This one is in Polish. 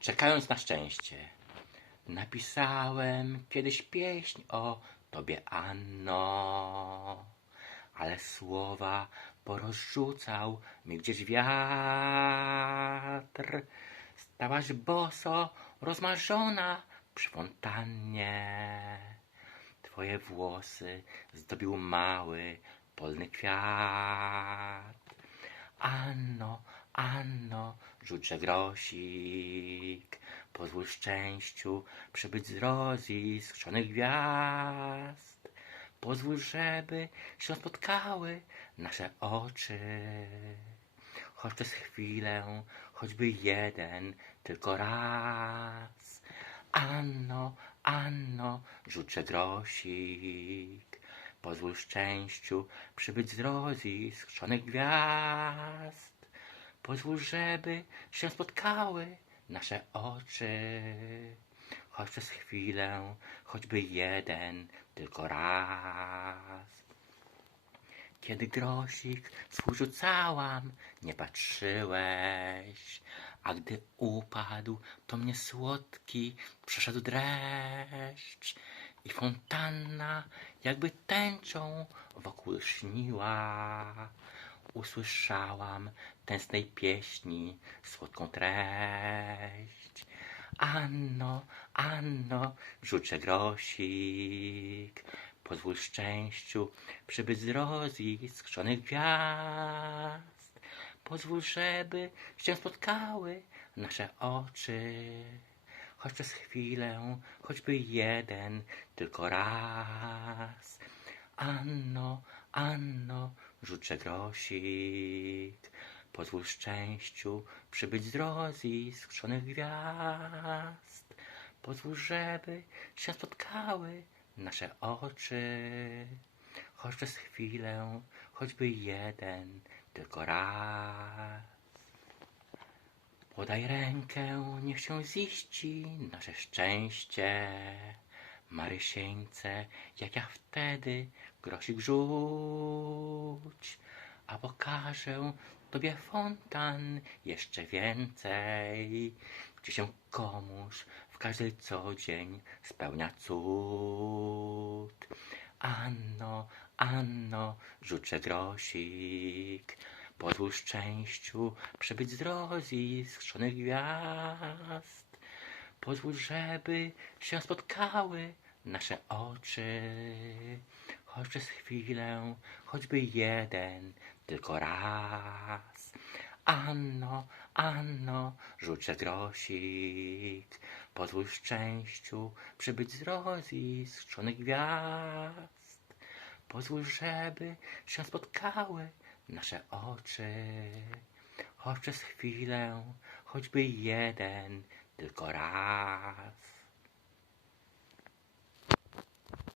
czekając na szczęście. Napisałem kiedyś pieśń o tobie, Anno, ale słowa porozrzucał mi gdzieś wiatr. Stałaś boso, rozmarzona przy fontannie. Twoje włosy zdobił mały polny kwiat. Anno, Anno, rzućże grosik, pozwól szczęściu przybyć z rozji skrzonych gwiazd. Pozwól, żeby się spotkały nasze oczy. Choć przez chwilę, choćby jeden, tylko raz. Anno, Anno, rzućże grosik, pozwól szczęściu przybyć z rozji skrzonych gwiazd. Pozwól, żeby się spotkały nasze oczy. Choć przez chwilę, choćby jeden, tylko raz. Kiedy grosik swój rzucałam, nie patrzyłeś, a gdy upadł, to mnie słodki przeszedł dreszcz i fontanna jakby tęczą wokół śniła. Usłyszałam tęsknej pieśni słodką treść. Anno, Anno, rzućże grosik, pozwól szczęściu przybyć z rozji skrzonych gwiazd. Pozwól, żeby się spotkały nasze oczy, choć przez chwilę, choćby jeden, tylko raz. Anno, Anno, rzućże grosik, pozwól szczęściu przybyć z rozji skrzonych gwiazd. Pozwól, żeby się spotkały nasze oczy, choć przez chwilę, choćby jeden, tylko raz. Podaj rękę, niech się ziści nasze szczęście. Marysieńce, jak ja wtedy, grosik rzuć, a pokażę tobie fontan jeszcze więcej, gdzie się komuś w każdy co dzień spełnia cud. Anno, Anno, rzućże grosik, pozwól szczęściu przybyć z skrzonych gwiazd. Pozwól, żeby się spotkały nasze oczy, choć przez chwilę, choćby jeden, tylko raz. Anno, Anno, rzućże grosik, pozwól szczęściu przybyć z rozji skrzonych gwiazd. Pozwól, żeby się spotkały nasze oczy, choć przez chwilę, choćby jeden, tylko raz.